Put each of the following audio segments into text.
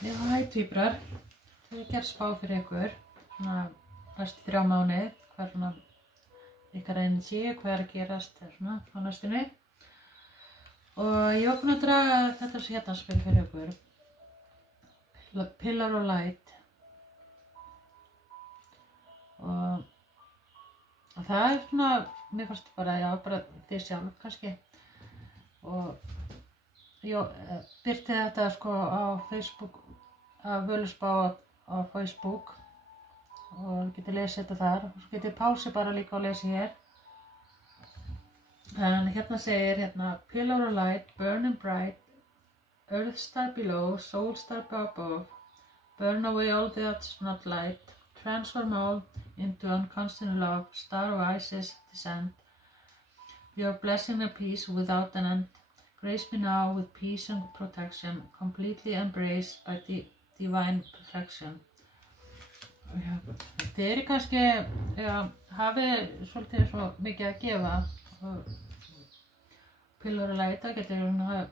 Já, hæ tvíbrar. Þau gerð spá fyrir ykkur, svona næstu 3 mánuði, hvað svona ykkar energy, hvað að gerast svona á næstunni. Og ég var búin að draga þetta sétanspil fyrir ykkur, Pillar of Light. Og það svona, mér fannst bara, já, bara þið sjálf kannski. Og ég birti þetta sko á Facebook, á Völuspá á Facebook og getið lesið þetta þar og svo getið pási bara líka og lesið hér. En hérna segir Pillar of Light, burning bright, earth star below, soul star above, burn away all that's not light, transform all into unconstant love, star of Isis descend, your blessing and peace without an end. Grace me now with peace and protection, completely embraced by divine perfection. Þið eru kannski, hafið svolítið svo mikið að gefa og Pillar of Light, það getur svona,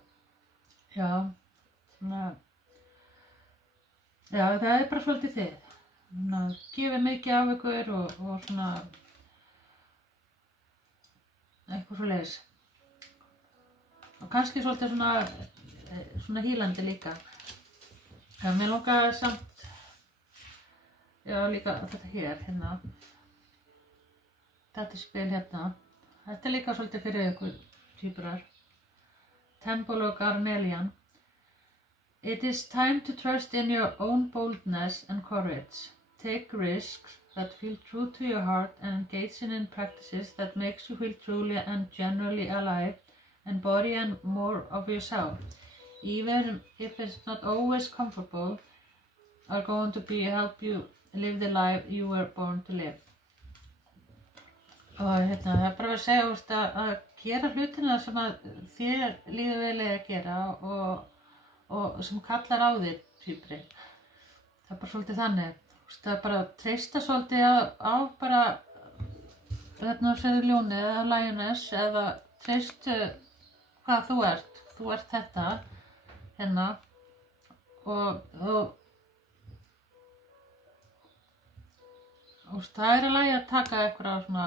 það er bara svolítið þið. Gefið mikið af ykkur og svona, eitthvað svoleiðis. Og kannski svolítið svona hýlandi líka. En mér langaði samt, líka þetta hér, þetta spil hérna. Þetta er líka svolítið fyrir ykkur tvíburar. Temple of Garnelian. It is time to trust in your own boldness and courage. Take risks that feel true to your heart and engage in practices that makes you feel truly and genuinely alive. Embody and more of yourself, even if it's not always comfortable, are going to help you live the life you were born to live. Og það er bara að segja að gera hlutina sem að þér líður vel að gera og sem kallar á þig tvíbri. Það er bara svolítið þannig. Það er bara að treysta svolítið á bara segðu ljónið eða lioness eða treystu hvað þú ert. Þú ert þetta og það er að lagi að taka eitthvað svona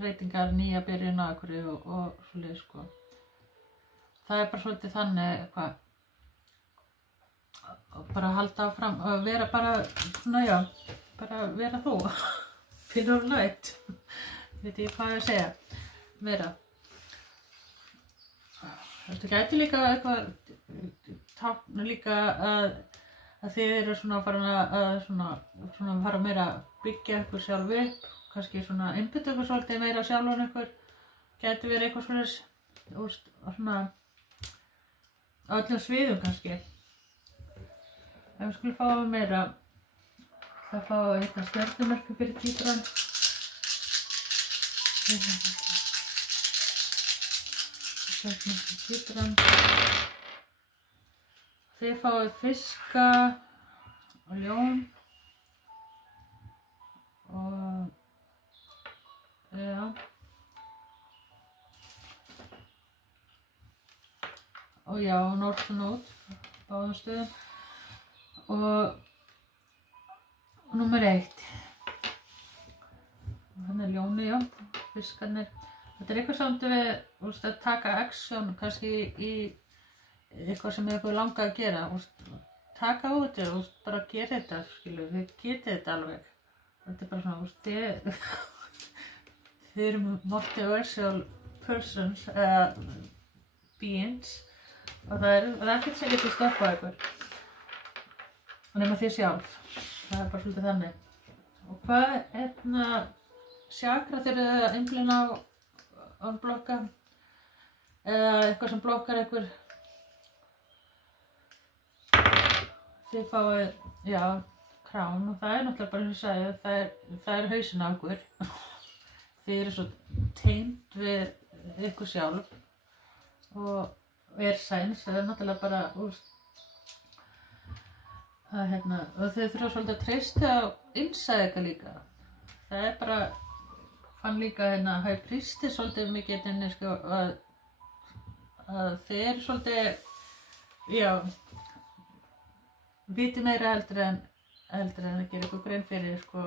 breytingar, nýja byrjun á einhverju og svoleiðis sko. Það er bara svolítið þannig bara halda áfram og vera bara svona bara vera þú. Pillar of Light. Veit ég hvað ég að segja. Vera. Þetta gæti líka eitthvað tákna líka að þið eru svona farin að svona fara meira að byggja ykkur sjálf upp, kannski svona einbytta ykkur svolítið meira sjálfan ykkur, gæti verið eitthvað svona á öllum sviðum kannski. Ef við skulum fá meira, það fá stjörnumerki fyrir tvíburan. Þið fáið fiska og ljón og og north og nót báðum stöðum og númer 1 hann er ljónið, fiskarnir. Þetta er eitthvað samt við að taka action kannski í eitthvað sem ykkur langað að gera. Taka út þetta og bara gera þetta, skilur, þið getið þetta alveg. Þetta er bara svona, þið eru multiversal persons, beings og það er ekkert sem getur stoppað ykkur. Nema þið sjálf, það er bara svolítið þannig. Og hvað chakra þeir eru að einblína á blokka eða eitthvað sem blokkar ykkur. Þið fáið, krán og það er náttúrulega bara eins og ég sagði, það er hausinn á ykkur. Þið eru svo tengd við ykkur sjálf og sæns, það er náttúrulega bara og þið þurfa svolítið að treysta á innsæði ykkar líka. Það er bara fann líka High Priestess svolítið mikið inni sko að þið eru svolítið viti meira heldur en að gera ykkur grein fyrir, sko.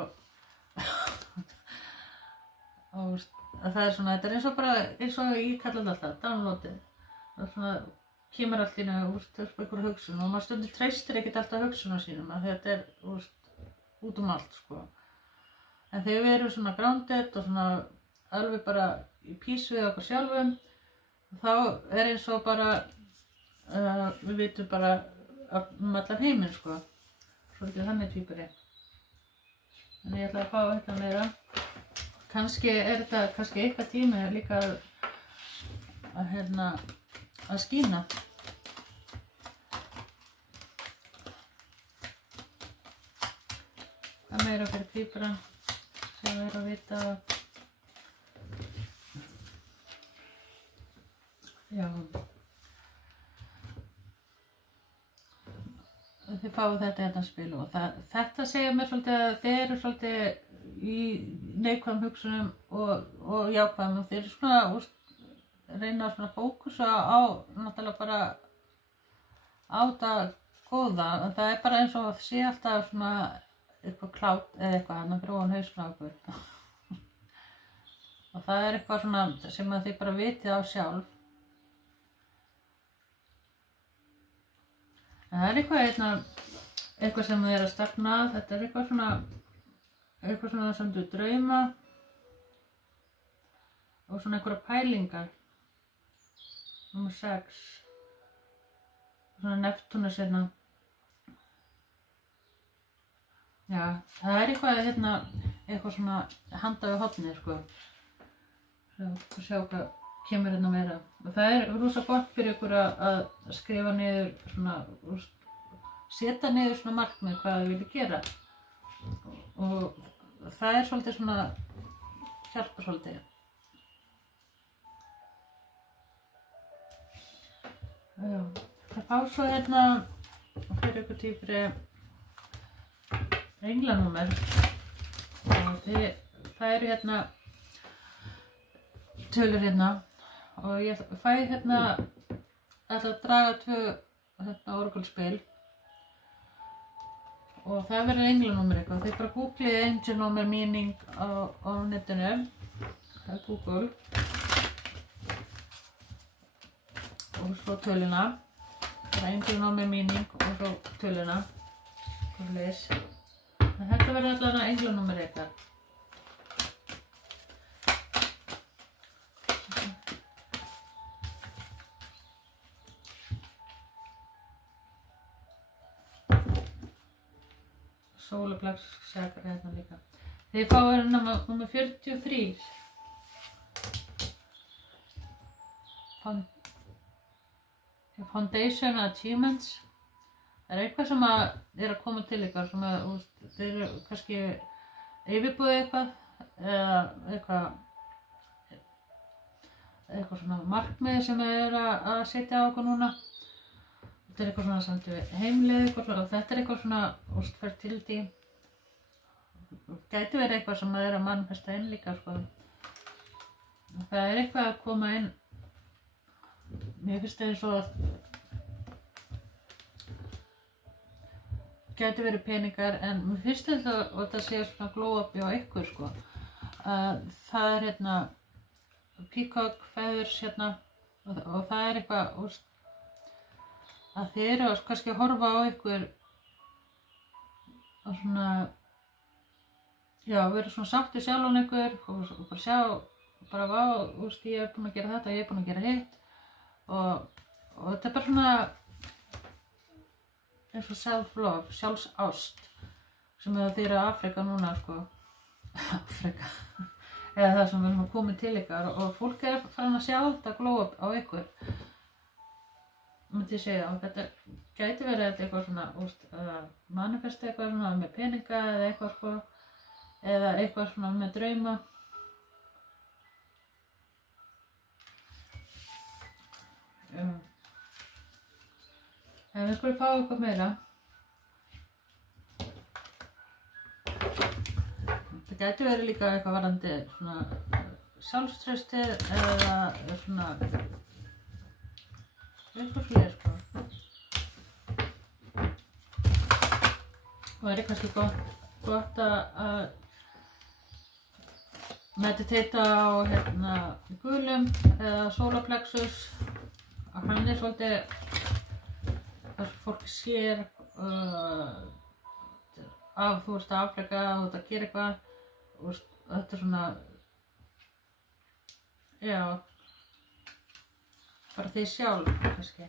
Og það svona, þetta eins og bara, eins og ég kalla þetta alltaf, downloadið. Það svona, kemur allt í einhverju hugsun og maður stundum treystir ekkert alltaf hugsunum sínum, að þetta út allt, sko. En þegar við erum svona grounded og svona alveg bara í peace við okkur sjálfum, þá eins og bara, við vitum bara allan heiminn, sko. Svolítið þannig týpuri. En ég ætla að fá þetta meira. Kannski þetta eitthvað tími líka að skína. Það meira fyrir pípuran sem við erum að vita. Já. Þið fáið þetta að spila og þetta segir mér svolítið að þið eru svolítið í neikvæðum hugsunum og jákvæðum og þeir eru svona reyna að fókusa á náttúrulega bara á þetta góða en það bara eins og það sé alltaf svona eitthvað klátt eða eitthvað fyrir ofan hausinn á okkur og það eitthvað svona sem að þið bara vitið á sjálf en það eitthvað sem þið að stefna að þetta eitthvað svona sem þú drauma og svona einhverja pælingar Númer 6 svona Neptúnus já, það eitthvað eitthvað svona handa við hornið sko sjá hvað kemur meira og það rosa gott fyrir ykkur að skrifa niður svona setja niður svona markmið hvað þið vilja gera og það svolítið svona hjálpa svolítið já, það fá svo fyrir ykkur týpri englanúmer og það eru tölur og ég fæ að draga 2 orgelspil og það verður englanúmer eitthvað þið bara googlið angel number meaning á netinu það er Google og svo töluna það er angel number meaning og svo töluna þetta verður allavega englanúmer eitthvað sólarplagsakar líka. Þið fáið númer 43. Foundation Achievements. Það eitthvað sem að koma til ykkar sem að þið eru kannski yfirbúið eitthvað eða eitthvað svona markmið sem þið að setja á okkur núna. Þetta eitthvað svona samt við heimlið og þetta eitthvað svona fertility gæti verið eitthvað sem að manifesta inn líka sko. Það eitthvað að koma inn mér finnst eins og að gæti verið peningar en mér finnst þetta sé svona glow up á ykkur sko. Það peacock feathers og það eitthvað að þið eru kannski að horfa á ykkur og svona já, vera svona sátt við sjálfan ykkur og bara sjá bara vá, ég er búin að gera þetta, ég er búin að gera hitt og þetta er bara svona eins og self-love, sjálfsást sem þið eru að Afrika núna sko Afrika eða það sem er komið til ykkar og fólk er farin að sjá þetta glow up á ykkur myndi ég segja og þetta gæti verið eitthvað svona manifesta eitthvað svona með peninga eða eitthvað sko eða eitthvað svona með drauma en við skulum fá eitthvað meira þetta gæti verið líka eitthvað varðandi svona sjálfstraustið eða svona eitthvað fyrir sko væri kannski gott að meditata á gulum eða solarplexus. Hann svolítið þar sem fólk sér af þú ert að afreka, þú ert að gera eitthvað og þetta svona já bara þið sjálf kannski.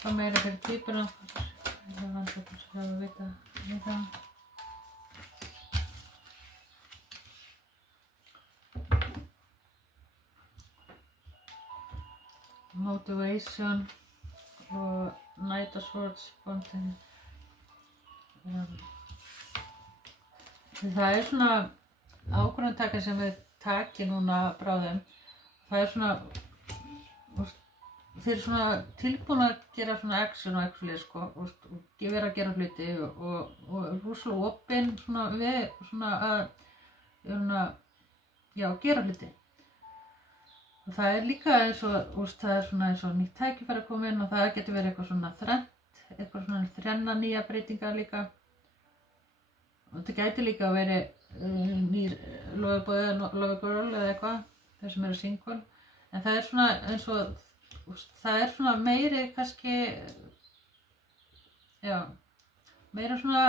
Það meira fyrir týpuna. Ég hef vandað til að vita það. Motivation og Knight of Swords Spontaneity. Það svona ákvörðuntaka sem við taki núna bráðum. Það svona þeir svona tilbúin að gera svona action og actually sko og vera að gera hluti og rosalega opin svona við svona að já gera hluti. Og það líka eins og það svona eins og nýtt tækifæri að koma inn og það getur verið eitthvað svona eitthvað svona þrenna nýja breytingar líka. Og þetta gæti líka að veri nýr Loverboy eða Lovergirl eða eitthvað, þeir sem eru single. En það svona eins og það svona meiri kannski, já, meira svona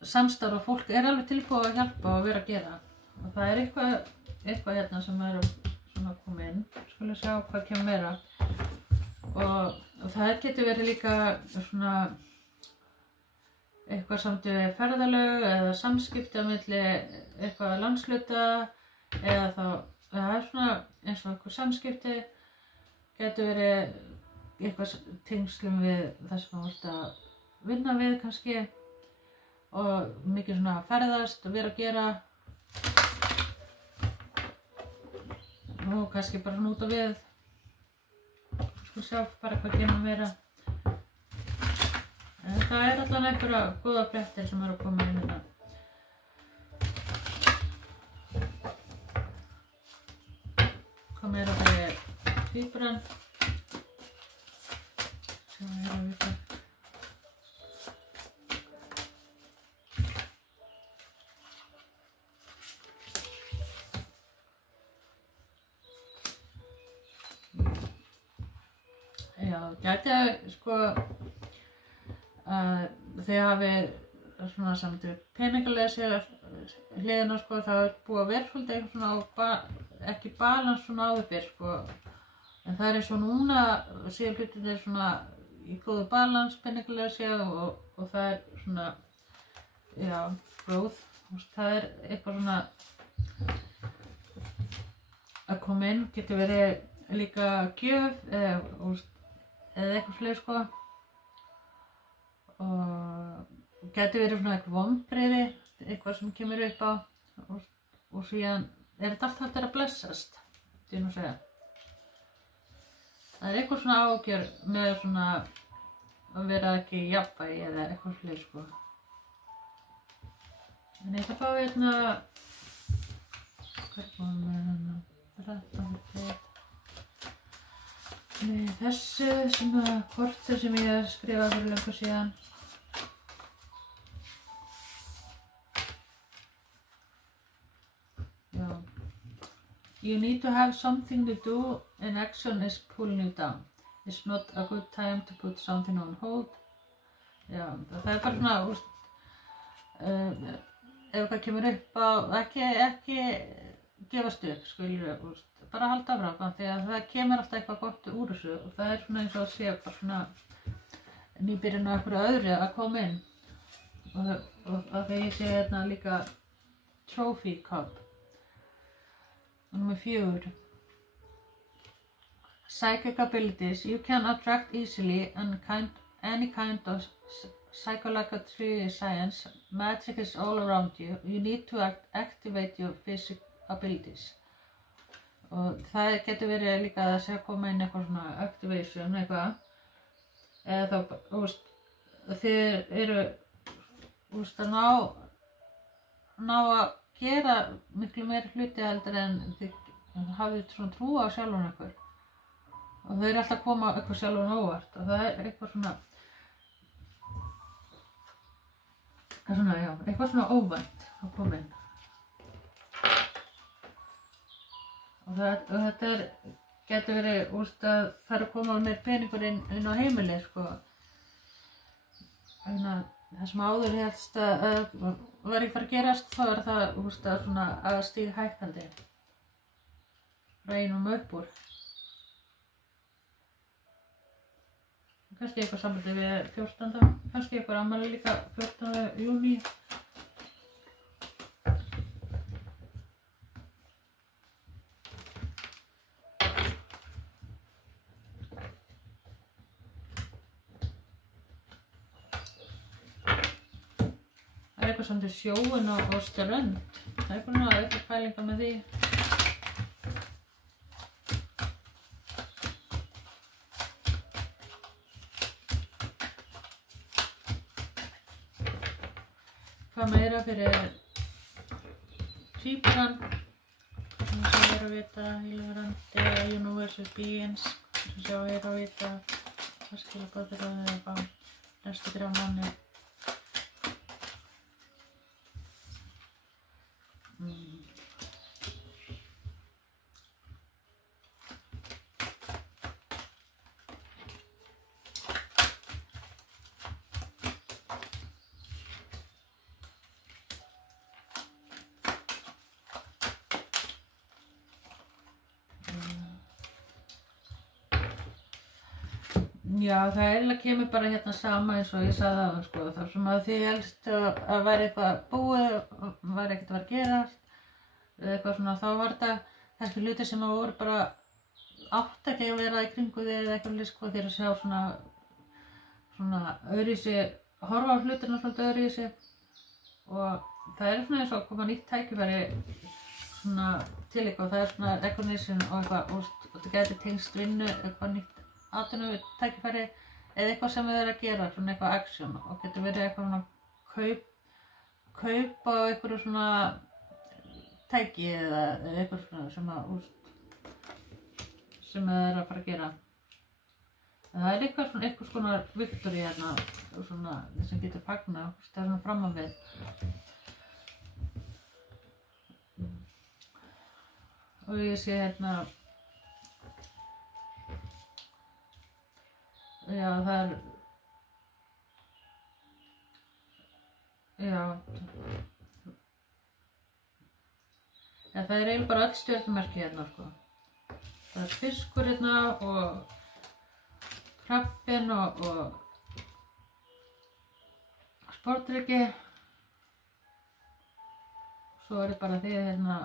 samstarf og fólk alveg tilbúið að hjálpa og vera að gera. Og það eitthvað hérna sem svona að koma inn, skulum sjá hvað kemur meira. Og það getur verið líka svona eitthvað samt við ferðalög eða samskipti á milli eitthvað landshluta eða þá, það svona eins og eitthvað samskipti getur verið eitthvað tengslum við það sem þú ert að vinna við kannski og mikið svona að ferðast og vera að gera og kannski bara svona út á við. Sko sjá bara hvað kemur meira. En það allan einhverja góða fréttir sem eru að koma inn hérna. Hvað meira fyrir tvíburan. Sjá hérna við það. Já, gæti sko að þið hafi svona samt við peningaleysi hliðina sko, það búið að vera svolítið eitthvað svona ekki balans svona áður fyrr sko, en það eins og núna séu hlutirnir svona í góðu balans peningaleysi og það svona já, growth, það eitthvað svona að koma inn, getur verið líka gjöf eða eitthvað slið sko og getur verið svona eitthvað vonbrigði, eitthvað sem kemur upp á og síðan þetta allt hægt að blessast, því nú segja. Það eitthvað svona ágjör með svona að vera ekki í jafnvægi eða eitthvað slið sko. En ég ætla að fá hérna, hvað kom með hérna, 13 til. Þessu svona kortur sem ég skrifaði fyrir löngu síðan. Já. You need to have something to do and action is pulling you down. It's not a good time to put something on hold. Já, það bara svona, ef það kemur upp á, ekki gefast upp, skilur, bara halda áfram því að það kemur alltaf eitthvað gott úr þessu og það svona eins og að sé bara svona nýbyrjun á einhverju öðru að koma inn og þegar ég sé hérna líka Trophy Cup og númer 4. Psychic abilities. You can attract easily and any kind of psychological science. Magic is all around you. You need to activate your physical abilities. Og það getur verið líka að segja að koma inn eitthvað svona activation eitthvað eða þá, þið eru að ná að gera miklu meira hluti heldur en þið hafið svona trú á sjálfum ykkur og þau alltaf að koma eitthvað sjálfur óvart og það eitthvað svona já, eitthvað svona óvænt að koma inn og þetta getur verið úrst að fara að koma meir peningur inn á heimili sko. Það sem áður helst að var ekki fara að gerast þá það úrst að svona að stíga hækkandi reynum upp úr kannski eitthvað sambandi við 14. kannski eitthvað afmæli líka 14. júní það eitthvað samt sjóin og strönd það eitthvað pælingar með því hvað meira fyrir Tvíburan sem sjá er að vita Hilverandi, Universal Beings sem sjá er að vita hvað skilja bátir að það á næstu 3 mánuði Já, það eiginlega kemur bara hérna sama eins og ég sagði áðan sko, þar sem að því helst að væri eitthvað búið, væri ekkert að vera að gerast, eitthvað svona, þá var þetta kannski hluti sem að voru bara átt ekki að vera í kringu þig eða eitthvað sko þegar að sjá svona öðruvísi, horfa á hlutina svolítið öðruvísi og það svona eins og að koma nýtt tækifæri svona til eitthvað, það svona recognition og eitthvað og þetta gæti tengst vinnu, eitthvað nýtt atvinnu tækifæri eða eitthvað sem við erum að gera, svona eitthvað action og getur verið eitthvað svona kaup á einhverju svona tæki eða eitthvað svona sem við erum að fara að gera. Það eitthvað svona eitthvað svona victory hérna og svona sem getur fagna, það svona fram á við. Og ég sé hérna já, það já, það eiginlega bara öll stjörnumerki hérna sko. Það fiskur hérna og krabbinn og sportryggi. Svo bara því hérna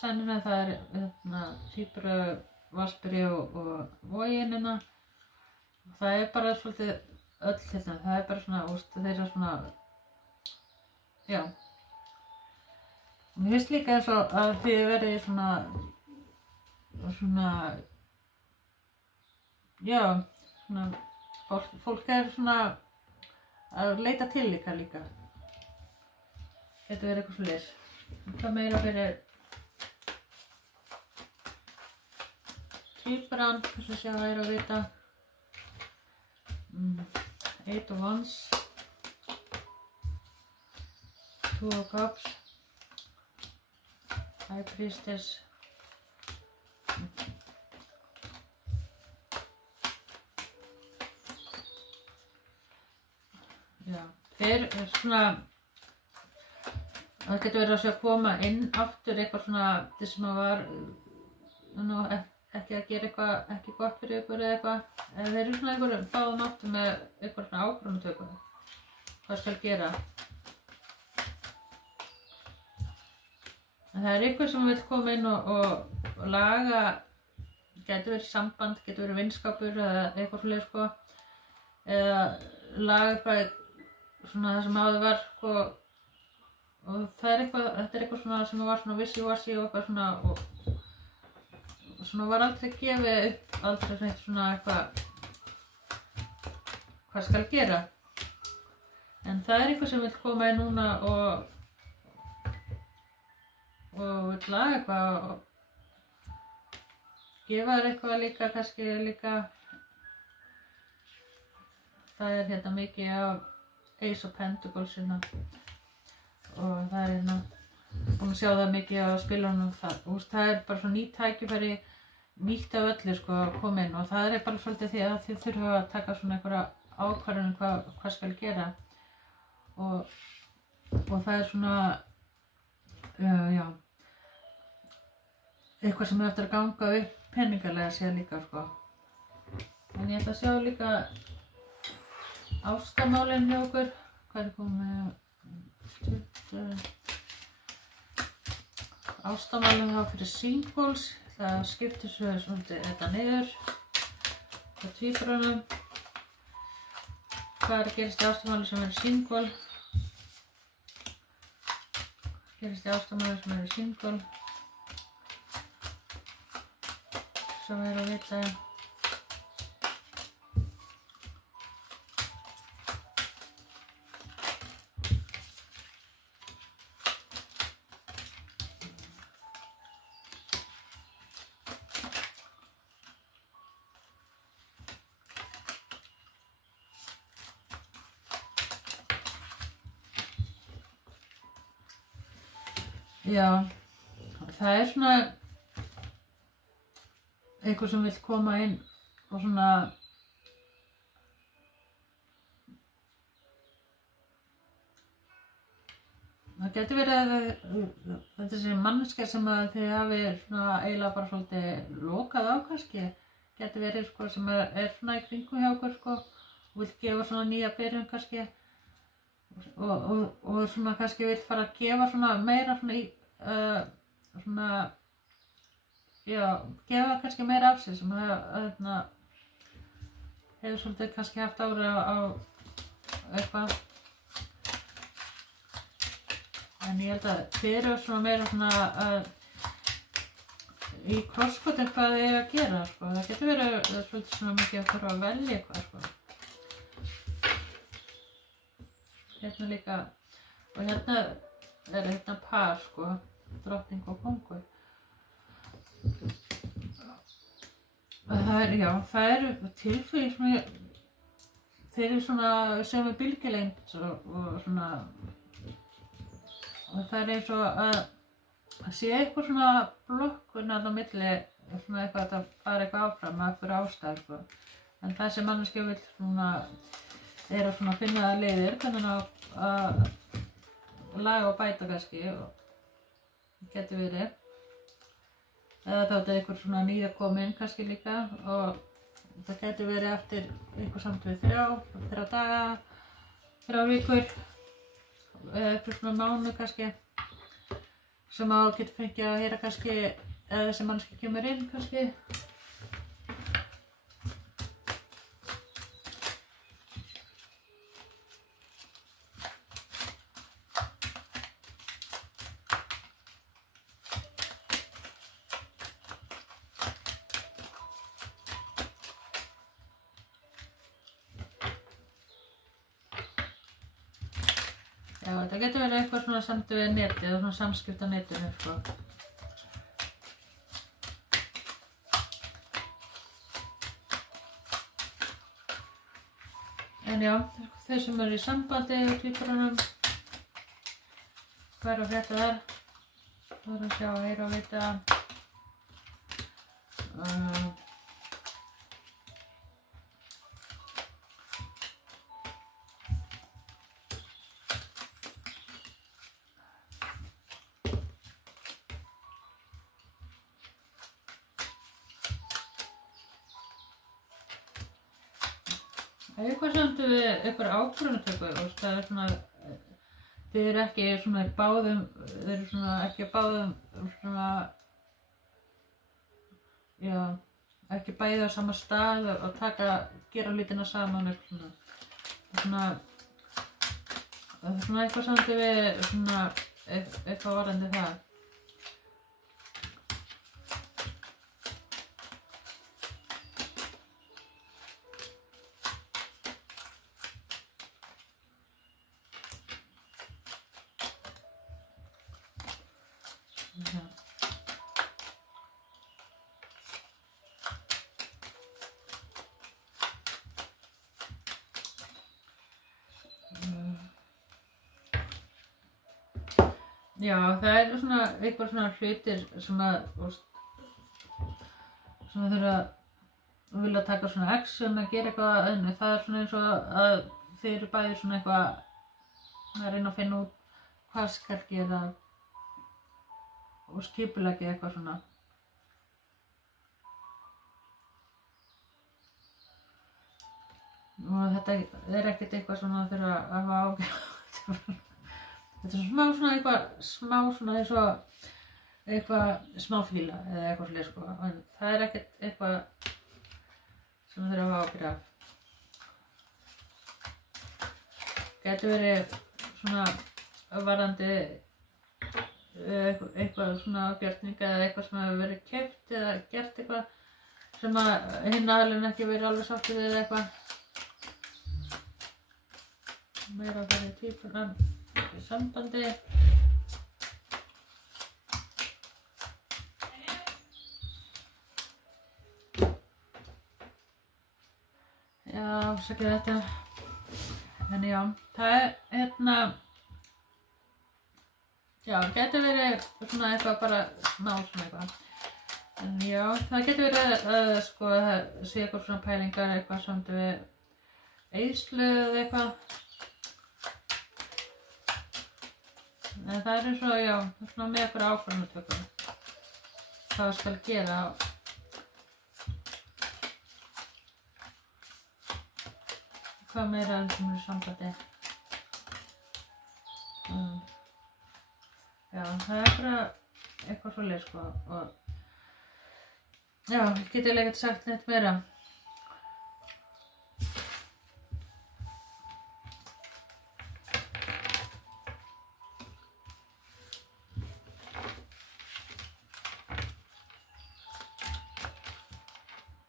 sænina, það hérna Tvíbura, Vatnsberi og Vogin hérna. Það bara svolítið öll hérna, það bara svona, þeirra svona, já. Mér finnst líka eins og að þið verið svona, já, svona, fólk svona að leita til líka. Þetta verið eitthvað svoleiðis. Hvað meira fyrir Tvíburan, þess að sjá það að vita. 8 of Wands, 2 of Cups, High Priestess, já, þeir svona, það getur verið að koma inn aftur eitthvað svona, þess sem að var ekki að gera eitthvað ekki gott fyrir ykkur eða eitthvað, eða þeir eru svona einhverjum báðum áttum með eitthvað svona ákvörðunartöku hvað skal gera. En það eitthvað sem vill koma inn og laga, getur verið samband, getur verið vinskapur eða eitthvað svoleiðis sko, eða laga eitthvað svona það sem áður var sko, og það eitthvað, þetta eitthvað svona sem var svona wishy-washy og eitthvað svona og svona var aldrei gefið upp, aldrei hreitt svona eitthvað hvað skal gera. En það eitthvað sem vill koma inn núna og vill laga eitthvað gefa þér eitthvað líka, kannski líka, það hérna mikið af Ace of Pentacles hérna og það hérna, búin að sjá það mikið á spilunum, það bara svona nýtt tækifæri, nýtt af öllu sko að koma inn og það bara svolítið því að þið þurfa að taka svona einhverja ákvarðun hvað skal gera og það svona, já, eitthvað sem eftir að ganga upp peningalega séð líka sko. En ég ætla að sjá líka ástamálin hjá okkur, hvað komið, ástamálin þá fyrir singles, það skiptir svo svolítið þetta niður, það tvíburunum, hvað að gerast í ástamálin sem single, gerist í ástamálin sem single, svo að vita já, það svona einhver sem vill koma inn og svona það getur verið að þetta sé manneskja sem að þið hafi svona eiginlega bara svolítið lokað á kannski, getur verið sko sem svona í kringum hjá okkur sko og vill gefa svona nýja byrjun kannski og svona kannski vill fara að gefa svona meira svona í svona, já, gefa kannski meira af sig sem hefur svolítið kannski haft ári á eitthvað. En ég held að þið eru svona meira svona í krossgötum hvað þið að gera sko. Það getur verið svolítið svona mikið að þurfa að velja eitthvað sko. Hérna líka, og hérna hérna par sko, drottning og kóngur. Það já, það tilfeyrir svona, þeir eru svona sömu bylgjulengd og svona, og það eins og að sé eitthvað svona blokkun á milli, svona eitthvað að fara eitthvað áfram af fyrir ástæður sko. En það sem manneskja vill svona, að svona finna leiðir, hvernig að laga og bæta kannski og getur verið. Eða þá er eitthvað svona nýja komin kannski líka og það getur verið eftir eitthvað samt við 3 daga, 3 vikur eða eitthvað svona mánuð kannski sem á getur fengið að heyra kannski eða þessi mannski kemur inn kannski. Já, þetta getur verið eitthvað svona samt við netið og svona samskipt á netinu sko. En já, þeir sem eru í sambandi og tvíburunum, hvað er að frétta þar? Það er að sjá, heyra og vita. Eitthvað samt við einhver ákvörðunartöku, það er svona, þið eru ekki svona báðum, þið eru svona ekki báðum svona, já, ekki bæði á sama stað og gera hlutina saman eitthvað svona, það er svona eitthvað samt við svona, eitthvað varðandi það. Já, það svona eitthvað svona hlutir sem að þurfa vilja taka svona action að gera eitthvað en það svona eins og að þeir eru bæði svona eitthvað að reyna að finna út hvað skal gera og skipuleggja eitthvað svona. Og þetta ekkert eitthvað svona þurfa að hafa ágjörð. Þetta svona eitthvað smá svona eins og eitthvað smáfíla eða eitthvað svolítið sko. En það ekkert eitthvað sem þurfa að hafa ágjörð af. Gæti verið svona varðandi eitthvað svona gjörning eða eitthvað sem hefur verið keypt eða gert eitthvað sem að hinn aðilinn ekki verið alveg sáttið eða eitthvað. Meira fyrir týpuna í sambandi. Já, sækja þetta. En já, það já, getur verið svona eitthvað bara smá svona eitthvað. En já, það getur verið sko það sé eitthvað svona pælingar eitthvað samt við eyðslu eða eitthvað. En það eins og já, svona með eitthvað ákvörðunartöku. Hvað skal gera. Hvað meira sem eru sambandi. Já, það bara eitthvað svoleiðis sko og já, ég get eiginlega ekkert sagt neitt meira.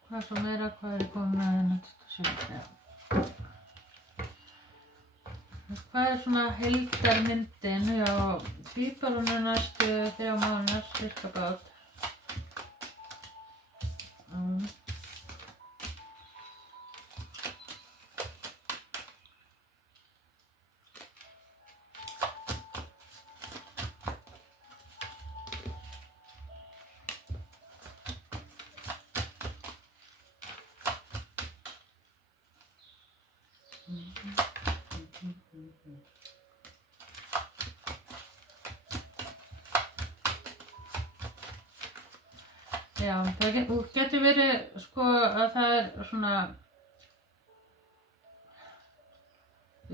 Hvað svo meira, hvað ég komið með hérna? Hvað svona heildarmyndin hjá tvíburunum næstu 3 mánuðir cirka bát? Já, það getur verið sko að það svona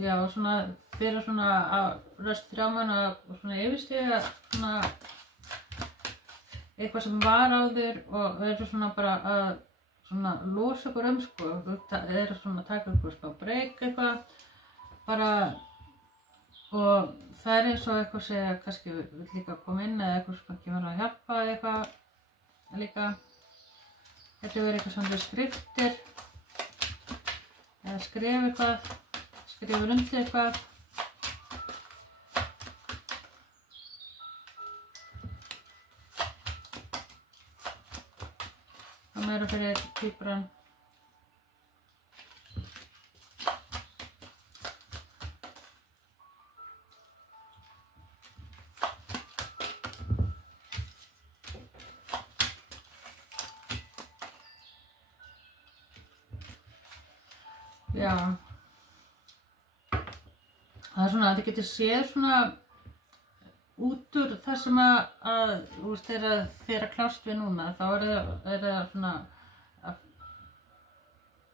já, svona fyrir svona að röst 3 mánuði og svona yfirstiga svona eitthvað sem var áður og svona bara að svona losa ykkur sko, það svona að taka ykkur smá break eitthvað bara og það eins og eitthvað sem kannski vill líka koma inn eða eitthvað sem kannski verður að hjálpa eitthvað líka. Þetta verður eitthvað svona skriftir eða skrifa eitthvað, skrifa undir eitthvað. Það meira fyrir tvíburan. Já, það svona að þið getur séð svona út úr það sem að þegar þið klást við núna þá það svona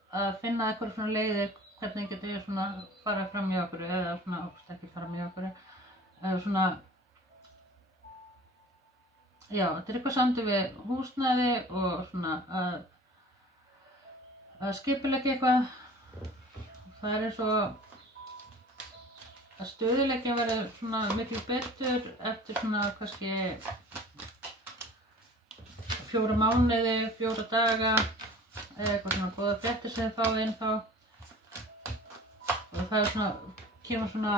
að finna eitthvað svona leiðir hvernig getur ég svona farað fram hjá okkur eða svona ekki fram hjá okkur eða svona já, þetta eitthvað samt við húsnæði og svona að skipuleggja eitthvað. Það eins og að stöðuleikinn verður svona miklu betur eftir svona kannski 4 mánuði, 4 daga eða eitthvað svona góða fréttir sem þið fáið inn þá og það svona, kemur svona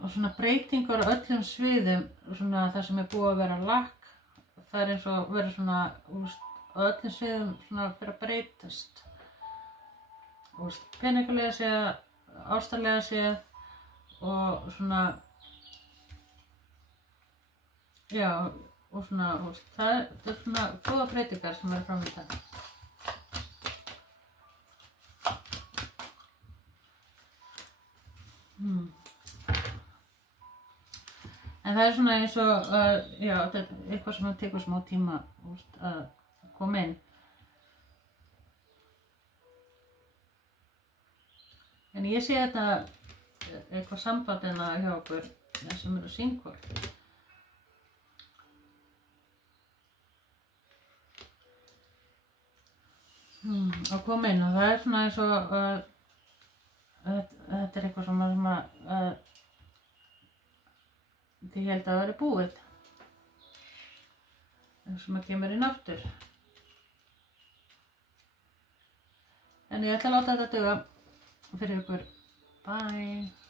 og svona breytingar á öllum sviðum svona það sem búið að vera lakk það eins og verður svona á öllum sviðum svona fyrir að breytast peningulega séð, ástarlega séð og svona, já, og svona, það er svona góða breytingar sem eru framöndan. En það er svona eins og, já, þetta er eitthvað sem tekur smá tíma að koma inn. En ég sé þetta eitthvað samband hjá okkur sem eru single. Að koma inn og það er svona eins og þetta er eitthvað sem þið held að það veri búið. Sem að kemur inn aftur. En ég ætla að láta þetta duga fyrir ykkur. Bye!